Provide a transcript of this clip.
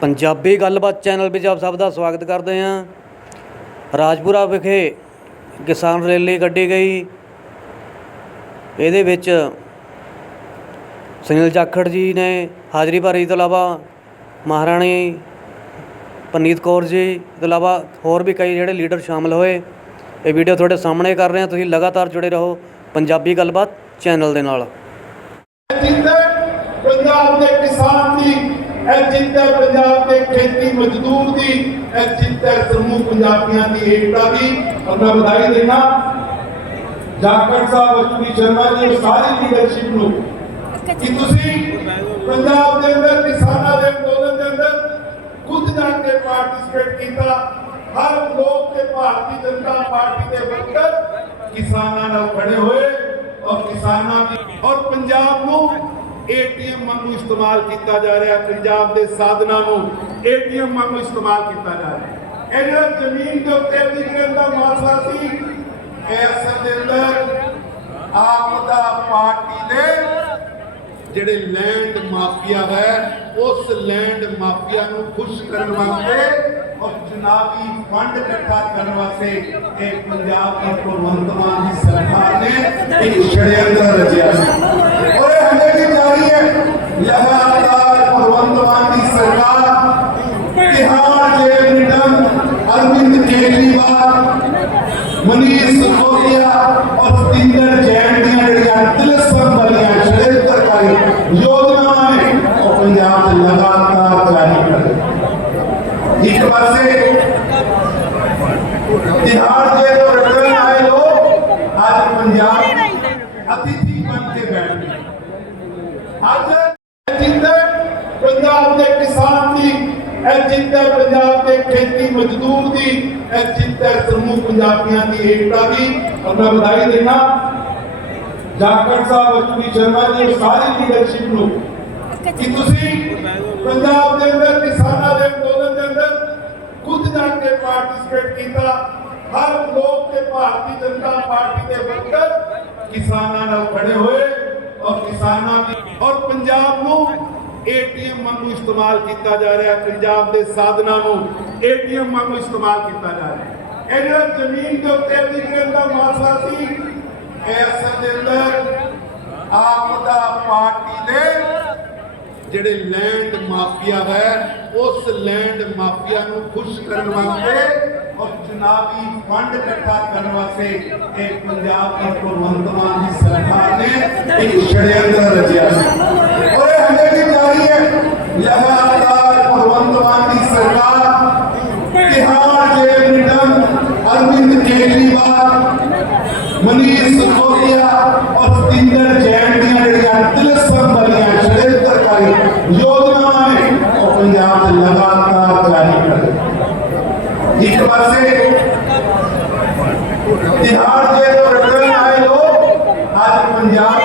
ਪੰਜਾਬੀ ਗੱਲਬਾਤ ਚੈਨਲ ਵਿੱਚ ਆਪ ਸਭ ਦਾ ਸਵਾਗਤ ਕਰਦੇ ਹਾਂ। ਰਾਜਪੁਰਾ ਵਿਖੇ ਕਿਸਾਨ ਰੈਲੀ ਕੱਢੀ ਗਈ। ਇਹਦੇ ਵਿੱਚ ਸੁਨੀਲ ਜਾਖੜ ਜੀ ਨੇ ਹਾਜ਼ਰੀ ਭਰੀ ਤੋਂ ਇਲਾਵਾ ਮਹਾਰਾਣੀ ਪਨੀਤ ਕੌਰ ਜੀ ਤੋਂ ਇਲਾਵਾ ਹੋਰ ਵੀ ਕਈ ਜਿਹੜੇ ਲੀਡਰ ਸ਼ਾਮਲ ਹੋਏ। ਇਹ ਵੀਡੀਓ ਤੁਹਾਡੇ ਸਾਹਮਣੇ ਕਰ ਰਹੇ ਹਾਂ। ਤੁਸੀਂ ਲਗਾਤਾਰ ਜੁੜੇ ਰਹੋ ਪੰਜਾਬੀ ਗੱਲਬਾਤ ਚੈਨਲ ਦੇ ਨਾਲ। ਪੰਜਾਬ ਦੇ ਕਿਸਾਨ ਦੀ ਇਹ ਜਿੱਤ ਪੰਜਾਬ ਦੇ ਖੇਤੀ ਮਜ਼ਦੂਰ ਦੀ, ਇਹ ਜਿੱਤ ਸਮੂਹ ਪੰਜਾਬੀਆਂ ਦੀ ਏਕਤਾ ਦੀ। ਔਰ ਮੈਂ ਵਧਾਈ ਦੇਣਾ ਜਾਖੜ ਸਾਹਿਬ, ਅਸ਼ਵਨੀ ਸ਼ਰਮਾ ਜੀ ਸਾਰੀ ਲੀਡਰਸ਼ਿਪ ਨੂੰ ਕਿ ਤੁਸੀਂ ਪੰਜਾਬ ਦੇ ਅੰਦਰ, ਕਿਸਾਨਾਂ ਦੇ ਅੰਦੋਲਨ ਦੇ ਅੰਦਰ ਖੁਦ ਜਾ ਕੇ ਪਾਰਟਿਸਿਪੇਟ ਕੀਤਾ। ਹਰ ਲੋਕ ਤੇ ਭਾਰਤੀ ਜਨਤਾ ਪਾਰਟੀ ਦੇ ਵਰਕਰ ਕਿਸਾਨਾਂ ਨਾਲ ਖੜੇ ਹੋਏ ਔਰ ਕਿਸਾਨਾਂ ਦੀ ਔਰ ਪੰਜਾਬ ਨੂੰ ਏਟੀਐਮ ਵਾਂਗੂ ਇਸਤੇਮਾਲ ਕੀਤਾ ਜਾ ਰਿਹਾ ਪੰਜਾਬ ਦੇ ਸਾਧਨਾਂ ਨੂੰ ਏਟੀਐਮ ਵਾਂਗੂ ਇਸਤੇਮਾਲ ਕੀਤਾ ਜਾ ਰਿਹਾ ਹੈ। ਜ਼ਮੀਨ ਦੇ ਉੱਤੇ ਵਿਕਰਨ ਦਾ ਮਾਸਾ ਸੀ, ਇਹ ਦੇ ਅੰਦਰ ਆਪ ਦਾ ਪਾਰਟੀ ਦੇ ਜਿਹੜੇ ਲੈਂਡ ਮਾਫੀਆ ਹੈ, ਉਸ ਲੈਂਡ ਮਾਫੀਆ ਨੂੰ ਖੁਸ਼ ਕਰਨ ਵਾਸਤੇ ਔਰ ਚੁਣਾਵੀ ਫੰਡ ਇਕੱਠਾ ਕਰਨ ਵਾਸਤੇ ਇਹ ਪੰਜਾਬ ਦੀ ਭਗਵੰਤ ਮਾਨ ਦੀ ਸਰਕਾਰ ਨੇ ਇੱਕ ਛੜਿਆੰਤਰ ਰਚਿਆ अरविंद केजरीवाल मनीष सिसोदिया और सतेंद्र जैन दिया तिलस्म बलिया षडयंत्रकारी योजनाएँ और पंजाब लगातार जारी कर इस पासे तिहाड़ के जो आए लोग, आज पंजाब अतिथि बन के बैठ। गए आज पंजाब के किसान ਇਹ ਜਿੱਤ ਪੰਜਾਬ ਦੇ ਖੇਤੀ ਮਜ਼ਦੂਰ ਦੀ, ਇਹ ਜਿੱਤ ਸਮੂਹ ਪੰਜਾਬੀਆਂ ਦੀ ਏਕਤਾ ਦੀ। ਔਰ ਮੈਂ ਵਧਾਈ ਦੇਣਾ ਜਾਖੜ ਸਾਹਿਬ, ਅਸ਼ਵਨੀ ਸ਼ਰਮਾ ਜੀ ਸਾਰੀ ਲੀਡਰਸ਼ਿਪ ਨੂੰ ਕਿ ਤੁਸੀਂ ਪੰਜਾਬ ਦੇ ਅੰਦਰ, ਕਿਸਾਨਾਂ ਦੇ ਅੰਦੋਲਨ ਦੇ ਅੰਦਰ ਖੁਦ ਜਾ ਕੇ ਪਾਰਟਿਸਿਪੇਟ ਕੀਤਾ। ਹਰ ਲੋਕ ਤੇ ਭਾਰਤੀ ਜਨਤਾ ਪਾਰਟੀ ਦੇ ਵਰਕਰ ਕਿਸਾਨਾਂ ਨਾਲ ਖੜੇ ਹੋਏ ਔਰ ਕਿਸਾਨਾਂ ਦੀ ਔਰ ਪੰਜਾਬ ਨੂੰ ਏਟੀਐਮ ਵਾਂਗੂ ਇਸਤੇਮਾਲ ਕੀਤਾ ਜਾ ਰਿਹਾ ਹੈ। ਪੰਜਾਬ ਦੇ ਸਾਧਨਾਂ ਨੂੰ ਏਟੀਐਮ ਵਾਂਗੂ ਇਸਤੇਮਾਲ ਕੀਤਾ ਜਾ ਰਿਹਾ ਹੈ। ਇਹ ਜ਼ਮੀਨ ਦੇ ਉੱਤੇ ਵਿਕਰਨ ਦਾ ਮਾਸਾ ਸੀ, ਇਹ ਦੇ ਅੰਦਰ ਆਪ ਦਾ ਪਾਰਟੀ ਦੇ ਜਿਹੜੇ ਲੈਂਡ ਮਾਫੀਆ ਹੈ, ਉਸ ਲੈਂਡ ਮਾਫੀਆ ਨੂੰ ਖੁਸ਼ ਕਰਨ ਵਾਸਤੇ ਔਰ ਚੁਣਾਵੀ ਫੰਡ ਇਕੱਠਾ ਕਰਨ ਵਾਸਤੇ ਇਹ ਪੰਜਾਬ ਦੀ ਭਗਵੰਤ ਮਾਨ ਦੀ ਸਰਕਾਰ ਨੇ ਇੱਕ ਛੜਿਆੰਤਰ ਰਚਿਆ ਸੀ मनीष सिसोदिया और सतेंद्र जैन दिया जड़िया तिलक संबलिया चरित्र करी। योजनाएँ और पंजाब से लगातार जारी कर एक बार से तिहाड़ जेल और रटन आए लोग, आज पंजाब